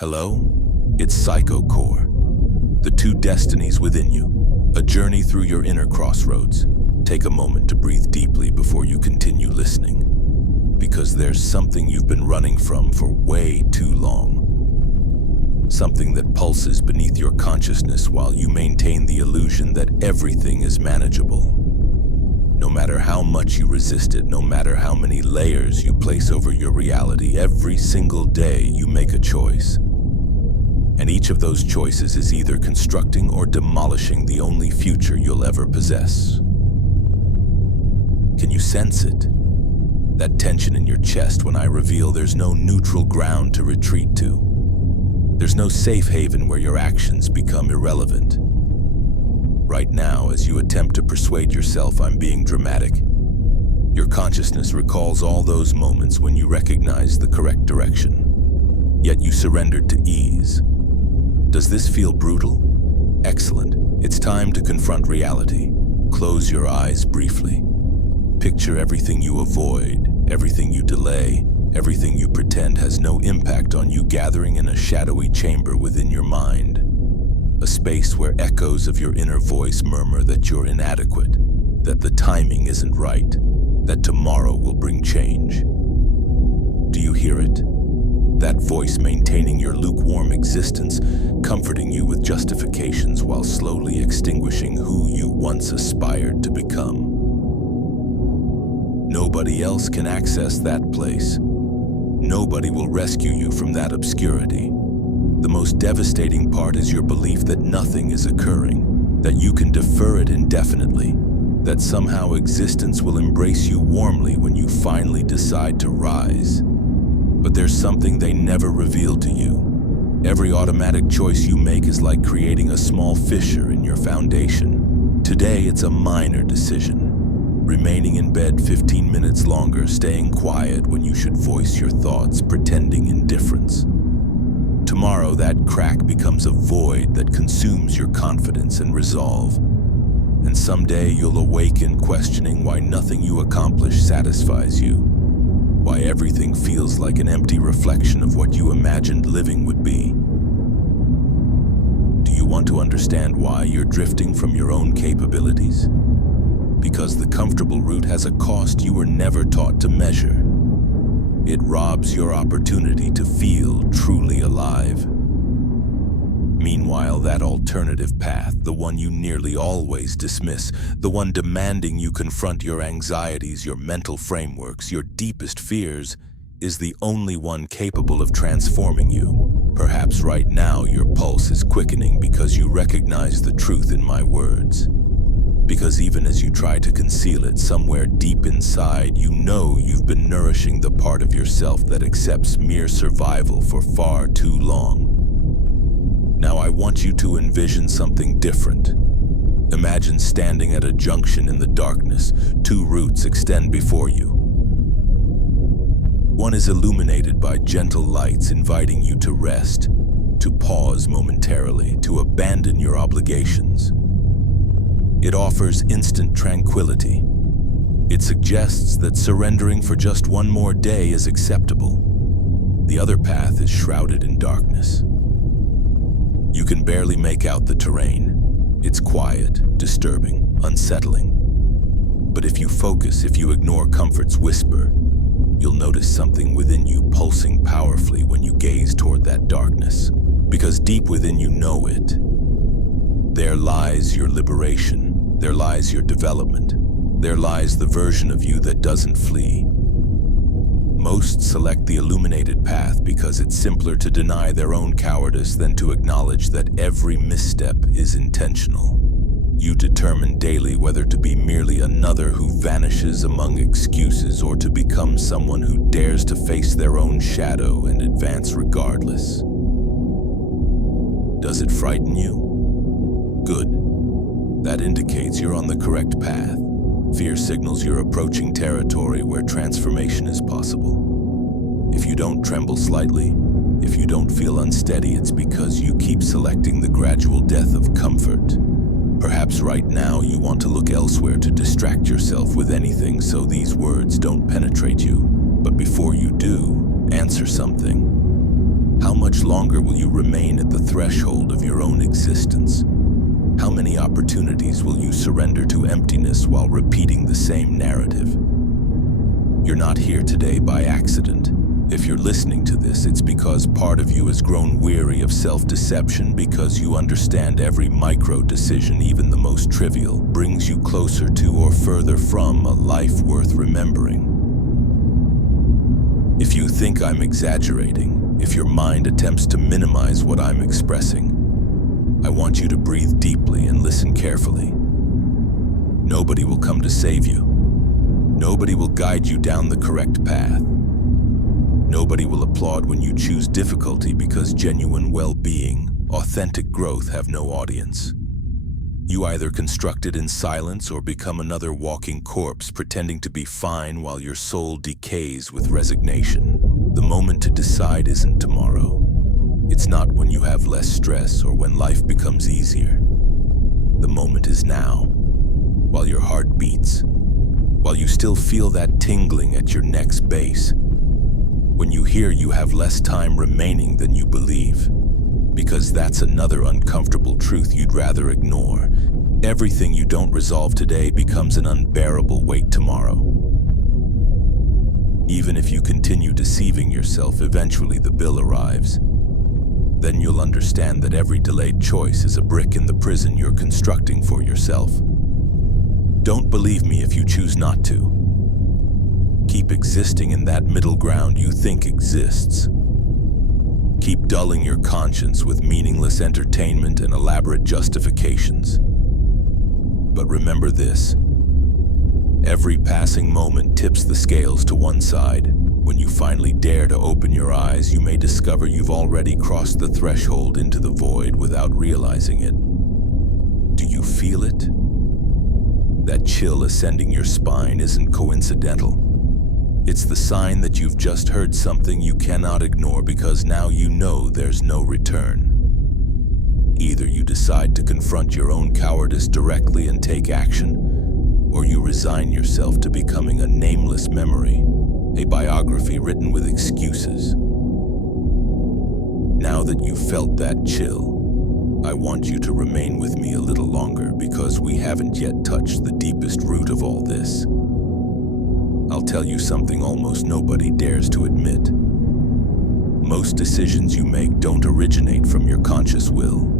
Hello? It's Psychocore, the Two Destinies Within You, a journey through your inner crossroads. Take a moment to breathe deeply before you continue listening, because there's something you've been running from for way too long. Something that pulses beneath your consciousness while you maintain the illusion that everything is manageable. No matter how much you resist it, no matter how many layers you place over your reality, every single day you make a choice. And each of those choices is either constructing or demolishing the only future you'll ever possess. Can you sense it? That tension in your chest when I reveal there's no neutral ground to retreat to. There's no safe haven where your actions become irrelevant. Right now, as you attempt to persuade yourself I'm being dramatic, your consciousness recalls all those moments when you recognized the correct direction, yet you surrendered to ease. Does this feel brutal? Excellent. It's time to confront reality. Close your eyes briefly. Picture everything you avoid, everything you delay, everything you pretend has no impact on you gathering in a shadowy chamber within your mind. A space where echoes of your inner voice murmur that you're inadequate, that the timing isn't right, that tomorrow will bring change. Do you hear it? That voice maintaining your lukewarm existence, comforting you with justifications while slowly extinguishing who you once aspired to become. Nobody else can access that place. Nobody will rescue you from that obscurity. The most devastating part is your belief that nothing is occurring, that you can defer it indefinitely, that somehow existence will embrace you warmly when you finally decide to rise. But there's something they never reveal to you. Every automatic choice you make is like creating a small fissure in your foundation. Today, it's a minor decision. Remaining in bed 15 minutes longer, staying quiet when you should voice your thoughts, pretending indifference. Tomorrow, that crack becomes a void that consumes your confidence and resolve. And someday, you'll awaken questioning why nothing you accomplish satisfies you, why everything feels like an empty reflection of what you imagined living would be. Do you want to understand why you're drifting from your own capabilities? Because the comfortable route has a cost you were never taught to measure. It robs your opportunity to feel truly alive. Meanwhile, that alternative path, the one you nearly always dismiss, the one demanding you confront your anxieties, your mental frameworks, your deepest fears, is the only one capable of transforming you. Perhaps right now your pulse is quickening because you recognize the truth in my words. Because even as you try to conceal it, somewhere deep inside, you know you've been nourishing the part of yourself that accepts mere survival for far too long. Now I want you to envision something different. Imagine standing at a junction in the darkness. Two routes extend before you. One is illuminated by gentle lights inviting you to rest, to pause momentarily, to abandon your obligations. It offers instant tranquility. It suggests that surrendering for just one more day is acceptable. The other path is shrouded in darkness. You can barely make out the terrain. It's quiet, disturbing, unsettling. But if you focus, if you ignore comfort's whisper, you'll notice something within you pulsing powerfully when you gaze toward that darkness. Because deep within you know it. There lies your liberation. There lies your development. There lies the version of you that doesn't flee. Most select the illuminated path because it's simpler to deny their own cowardice than to acknowledge that every misstep is intentional. You determine daily whether to be merely another who vanishes among excuses or to become someone who dares to face their own shadow and advance regardless. Does it frighten you? Good. That indicates you're on the correct path. Fear signals you're approaching territory where transformation is possible. If you don't tremble slightly, if you don't feel unsteady, it's because you keep selecting the gradual death of comfort. Perhaps right now you want to look elsewhere to distract yourself with anything so these words don't penetrate you. But before you do, answer something. How much longer will you remain at the threshold of your own existence? How many opportunities will you surrender to emptiness while repeating the same narrative? You're not here today by accident. If you're listening to this, it's because part of you has grown weary of self-deception, because you understand every micro-decision, even the most trivial, brings you closer to or further from a life worth remembering. If you think I'm exaggerating, if your mind attempts to minimize what I'm expressing, I want you to breathe deeply and listen carefully. Nobody will come to save you. Nobody will guide you down the correct path. Nobody will applaud when you choose difficulty, because genuine well-being, authentic growth have no audience. You either construct it in silence or become another walking corpse pretending to be fine while your soul decays with resignation. The moment to decide isn't tomorrow. It's not when you have less stress or when life becomes easier. The moment is now, while your heart beats, while you still feel that tingling at your neck's base, when you hear you have less time remaining than you believe, because that's another uncomfortable truth you'd rather ignore. Everything you don't resolve today becomes an unbearable weight tomorrow. Even if you continue deceiving yourself, eventually the bill arrives. Then you'll understand that every delayed choice is a brick in the prison you're constructing for yourself. Don't believe me if you choose not to. Keep existing in that middle ground you think exists. Keep dulling your conscience with meaningless entertainment and elaborate justifications. But remember this: every passing moment tips the scales to one side. When you finally dare to open your eyes, you may discover you've already crossed the threshold into the void without realizing it. Do you feel it? That chill ascending your spine isn't coincidental. It's the sign that you've just heard something you cannot ignore, because now you know there's no return. Either you decide to confront your own cowardice directly and take action, or you resign yourself to becoming a nameless memory, a biography written with excuses. Now that you've felt that chill, I want you to remain with me a little longer, because we haven't yet touched the deepest root of all this. I'll tell you something almost nobody dares to admit. Most decisions you make don't originate from your conscious will.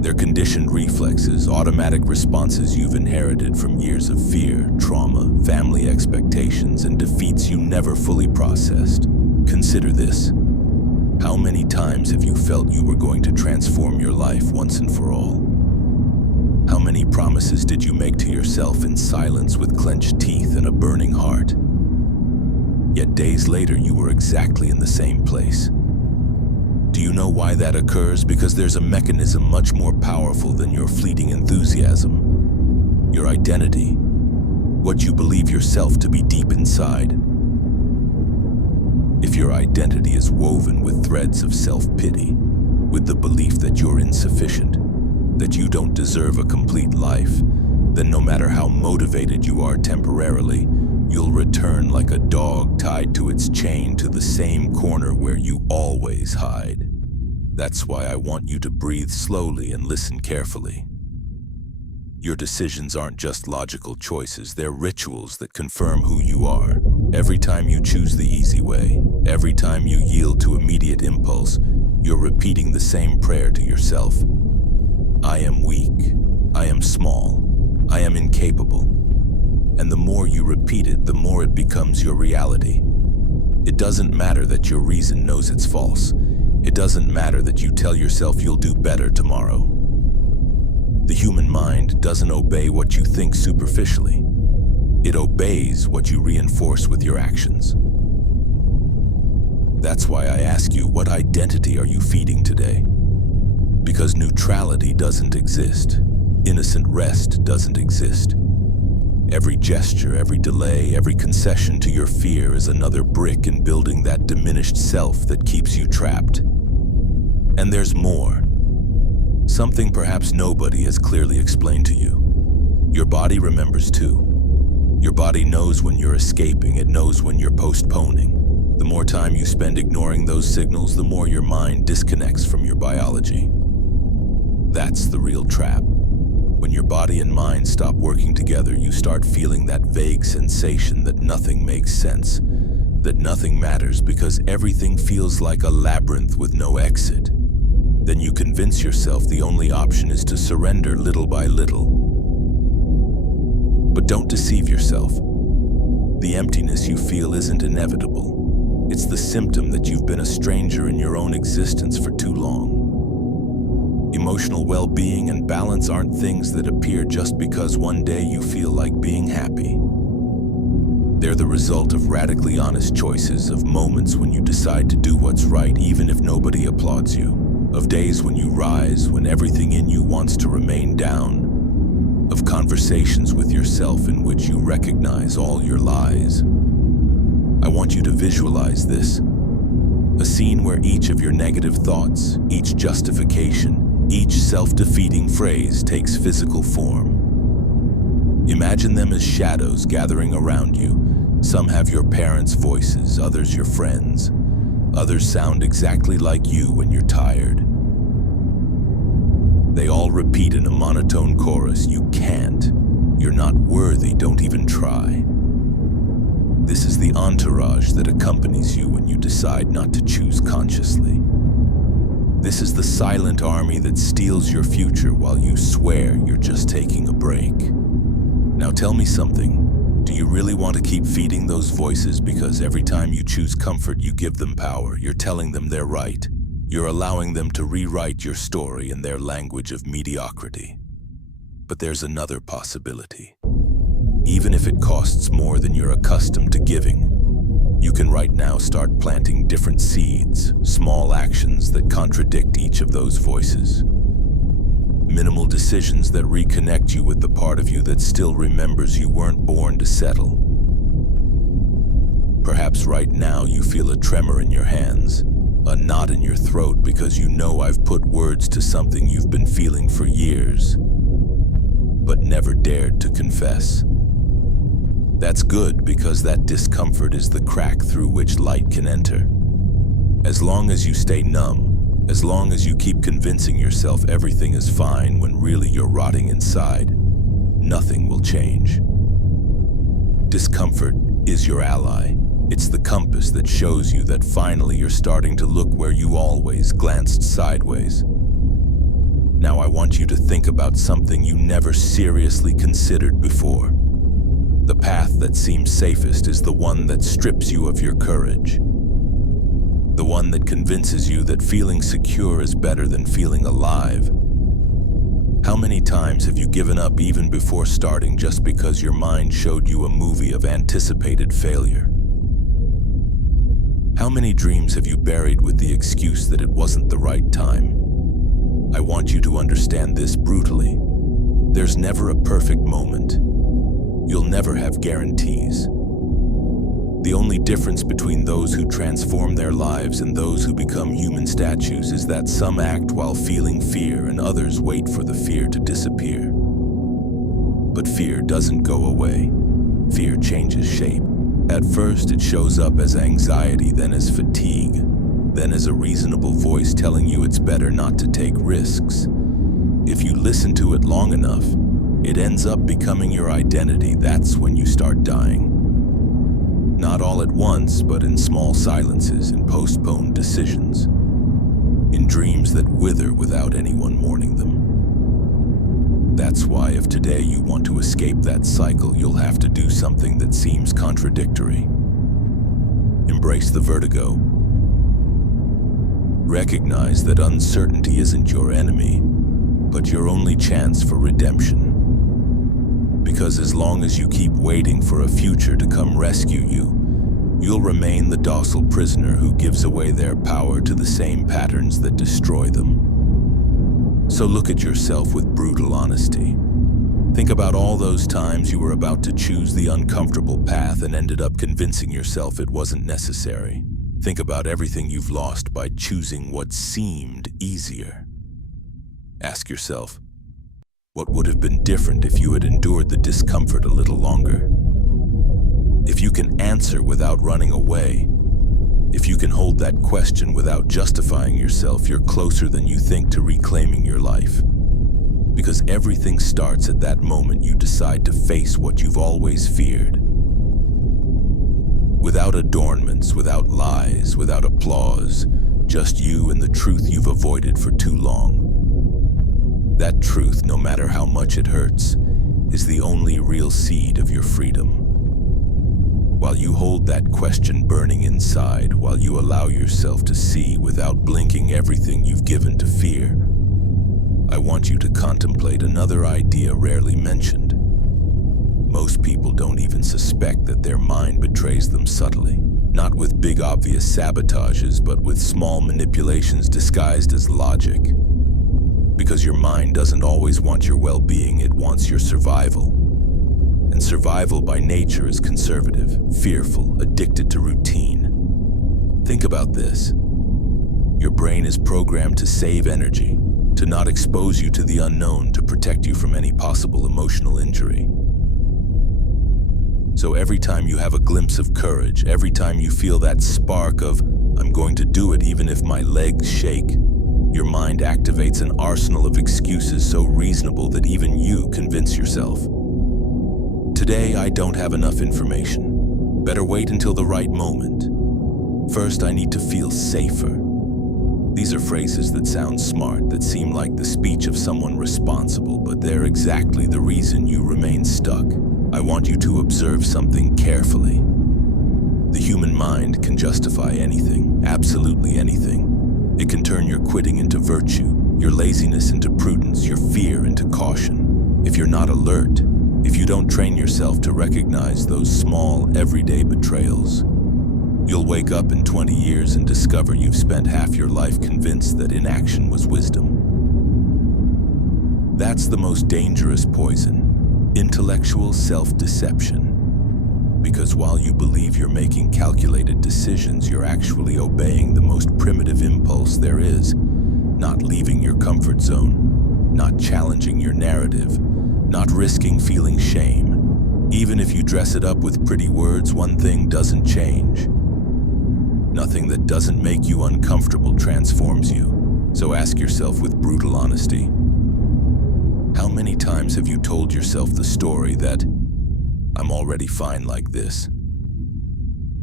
They're conditioned reflexes, automatic responses you've inherited from years of fear, trauma, family expectations, and defeats you never fully processed. Consider this. How many times have you felt you were going to transform your life once and for all? How many promises did you make to yourself in silence with clenched teeth and a burning heart? Yet days later, you were exactly in the same place. Do you know why that occurs? Because there's a mechanism much more powerful than your fleeting enthusiasm. Your identity. What you believe yourself to be deep inside. If your identity is woven with threads of self-pity, with the belief that you're insufficient, that you don't deserve a complete life, then no matter how motivated you are temporarily, you'll return like a dog tied to its chain to the same corner where you always hide. That's why I want you to breathe slowly and listen carefully. Your decisions aren't just logical choices, they're rituals that confirm who you are. Every time you choose the easy way, every time you yield to immediate impulse, you're repeating the same prayer to yourself. I am weak, I am small, I am incapable. And the more you repeat it, the more it becomes your reality. It doesn't matter that your reason knows it's false. It doesn't matter that you tell yourself you'll do better tomorrow. The human mind doesn't obey what you think superficially. It obeys what you reinforce with your actions. That's why I ask you, what identity are you feeding today? Because neutrality doesn't exist. Innocent rest doesn't exist. Every gesture, every delay, every concession to your fear is another brick in building that diminished self that keeps you trapped. And there's more. Something perhaps nobody has clearly explained to you. Your body remembers too. Your body knows when you're escaping. It knows when you're postponing. The more time you spend ignoring those signals, the more your mind disconnects from your biology. That's the real trap. When your body and mind stop working together, you start feeling that vague sensation that nothing makes sense, that nothing matters because everything feels like a labyrinth with no exit. Then you convince yourself the only option is to surrender little by little. But don't deceive yourself. The emptiness you feel isn't inevitable. It's the symptom that you've been a stranger in your own existence for too long. Emotional well-being and balance aren't things that appear just because one day you feel like being happy. They're the result of radically honest choices, of moments when you decide to do what's right even if nobody applauds you, of days when you rise when everything in you wants to remain down, of conversations with yourself in which you recognize all your lies. I want you to visualize this. A scene where each of your negative thoughts, each justification, each self-defeating phrase takes physical form. Imagine them as shadows gathering around you. Some have your parents' voices, others your friends. Others sound exactly like you when you're tired. They all repeat in a monotone chorus, "You can't. You're not worthy. Don't even try." This is the entourage that accompanies you when you decide not to choose consciously. This is the silent army that steals your future while you swear you're just taking a break. Now tell me something. Do you really want to keep feeding those voices because every time you choose comfort, you give them power? You're telling them they're right. You're allowing them to rewrite your story in their language of mediocrity. But there's another possibility. Even if it costs more than you're accustomed to giving, you can right now start planting different seeds, small actions that contradict each of those voices. Minimal decisions that reconnect you with the part of you that still remembers you weren't born to settle. Perhaps right now you feel a tremor in your hands, a knot in your throat because you know I've put words to something you've been feeling for years, but never dared to confess. That's good because that discomfort is the crack through which light can enter. As long as you stay numb, as long as you keep convincing yourself everything is fine when really you're rotting inside, nothing will change. Discomfort is your ally. It's the compass that shows you that finally you're starting to look where you always glanced sideways. Now I want you to think about something you never seriously considered before. The path that seems safest is the one that strips you of your courage. The one that convinces you that feeling secure is better than feeling alive. How many times have you given up even before starting just because your mind showed you a movie of anticipated failure? How many dreams have you buried with the excuse that it wasn't the right time? I want you to understand this brutally. There's never a perfect moment. You'll never have guarantees. The only difference between those who transform their lives and those who become human statues is that some act while feeling fear and others wait for the fear to disappear. But fear doesn't go away. Fear changes shape. At first, it shows up as anxiety, then as fatigue, then as a reasonable voice telling you it's better not to take risks. If you listen to it long enough, it ends up becoming your identity. That's when you start dying. Not all at once, but in small silences, in postponed decisions, in dreams that wither without anyone mourning them. That's why if today you want to escape that cycle, you'll have to do something that seems contradictory. Embrace the vertigo. Recognize that uncertainty isn't your enemy, but your only chance for redemption. Because as long as you keep waiting for a future to come rescue you, you'll remain the docile prisoner who gives away their power to the same patterns that destroy them. So look at yourself with brutal honesty. Think about all those times you were about to choose the uncomfortable path and ended up convincing yourself it wasn't necessary. Think about everything you've lost by choosing what seemed easier. Ask yourself, what would have been different if you had endured the discomfort a little longer? If you can answer without running away, If you can hold that question without justifying yourself, you're closer than you think to reclaiming your life. Because everything starts at that moment you decide to face what you've always feared. Without adornments, without lies, without applause, just you and the truth you've avoided for too long. That truth, no matter how much it hurts, is the only real seed of your freedom. While you hold that question burning inside, while you allow yourself to see without blinking everything you've given to fear, I want you to contemplate another idea rarely mentioned. Most people don't even suspect that their mind betrays them subtly, not with big obvious sabotages, but with small manipulations disguised as logic. Because your mind doesn't always want your well-being, it wants your survival. And survival by nature is conservative, fearful, addicted to routine. Think about this. Your brain is programmed to save energy, to not expose you to the unknown, to protect you from any possible emotional injury. So every time you have a glimpse of courage, every time you feel that spark of, I'm going to do it even if my legs shake, your mind activates an arsenal of excuses so reasonable that even you convince yourself. Today, I don't have enough information. Better wait until the right moment. First, I need to feel safer. These are phrases that sound smart, that seem like the speech of someone responsible, but they're exactly the reason you remain stuck. I want you to observe something carefully. The human mind can justify anything, absolutely anything. It can turn your quitting into virtue, your laziness into prudence, your fear into caution. If you're not alert, if you don't train yourself to recognize those small, everyday betrayals, you'll wake up in 20 years and discover you've spent half your life convinced that inaction was wisdom. That's the most dangerous poison, intellectual self-deception. Because while you believe you're making calculated decisions, you're actually obeying the most primitive impulse there is, not leaving your comfort zone, not challenging your narrative, not risking feeling shame. Even if you dress it up with pretty words, one thing doesn't change. Nothing that doesn't make you uncomfortable transforms you. So ask yourself with brutal honesty, how many times have you told yourself the story that I'm already fine like this?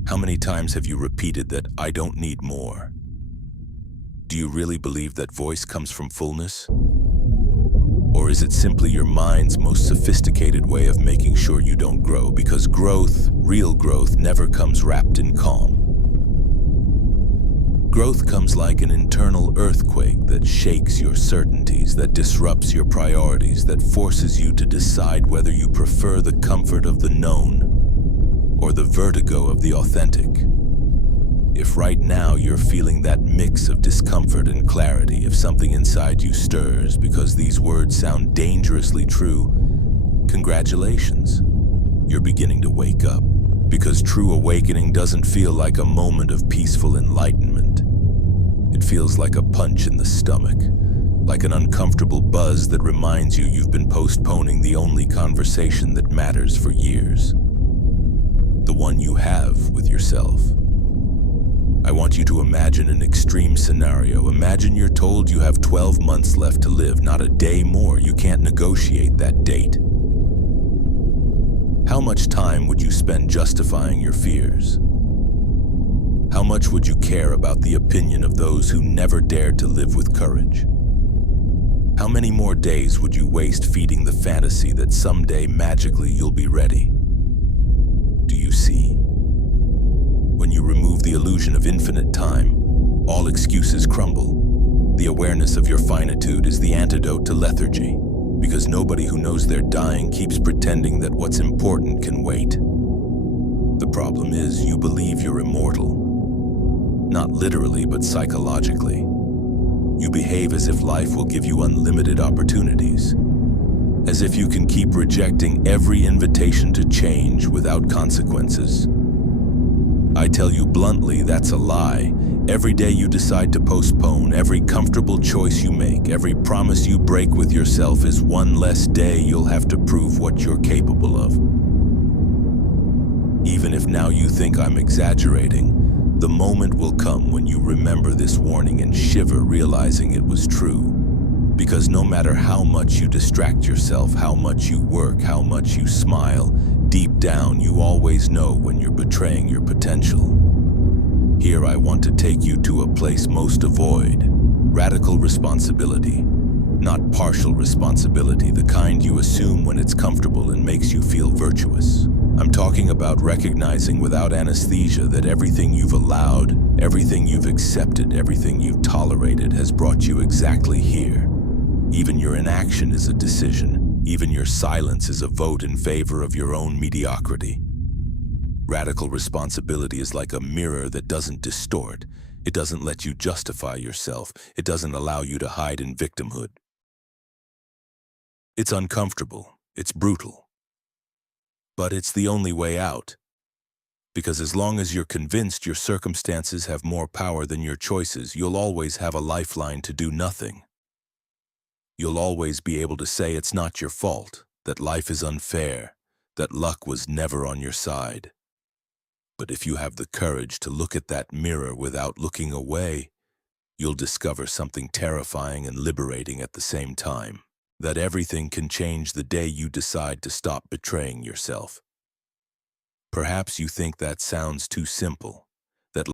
How many times have you repeated that I don't need more? Do you really believe that voice comes from fullness? Or is it simply your mind's most sophisticated way of making sure you don't grow? Because growth, real growth, never comes wrapped in calm. Growth comes like an internal earthquake that shakes your certainties, that disrupts your priorities, that forces you to decide whether you prefer the comfort of the known or the vertigo of the authentic. If right now you're feeling that mix of discomfort and clarity, if something inside you stirs because these words sound dangerously true, congratulations. You're beginning to wake up. Because true awakening doesn't feel like a moment of peaceful enlightenment. It feels like a punch in the stomach, like an uncomfortable buzz that reminds you you've been postponing the only conversation that matters for years. The one you have with yourself. I want you to imagine an extreme scenario. Imagine you're told you have 12 months left to live, not a day more. You can't negotiate that date. How much time would you spend justifying your fears? How much would you care about the opinion of those who never dared to live with courage? How many more days would you waste feeding the fantasy that someday magically you'll be ready? Do you see? When you remove the illusion of infinite time, all excuses crumble. The awareness of your finitude is the antidote to lethargy. Because nobody who knows they're dying keeps pretending that what's important can wait. The problem is you believe you're immortal. Not literally, but psychologically. You behave as if life will give you unlimited opportunities. As if you can keep rejecting every invitation to change without consequences. I tell you bluntly, that's a lie. Every day you decide to postpone, every comfortable choice you make, every promise you break with yourself is one less day you'll have to prove what you're capable of. Even if now you think I'm exaggerating, The moment will come when you remember this warning and shiver, realizing it was true. Because no matter how much you distract yourself, how much you work, how much you smile, deep down you always know when you're betraying your potential. Here I want to take you to a place most avoid: radical responsibility. Not partial responsibility, the kind you assume when it's comfortable and makes you feel virtuous. I'm talking about recognizing without anesthesia that everything you've allowed, everything you've accepted, everything you've tolerated has brought you exactly here. Even your inaction is a decision. Even your silence is a vote in favor of your own mediocrity. Radical responsibility is like a mirror that doesn't distort. It doesn't let you justify yourself. It doesn't allow you to hide in victimhood. It's uncomfortable. It's brutal. But it's the only way out. Because as long as you're convinced your circumstances have more power than your choices, you'll always have a lifeline to do nothing. You'll always be able to say it's not your fault, that life is unfair, that luck was never on your side. But if you have the courage to look at that mirror without looking away, you'll discover something terrifying and liberating at the same time. That everything can change the day you decide to stop betraying yourself. Perhaps you think that sounds too simple.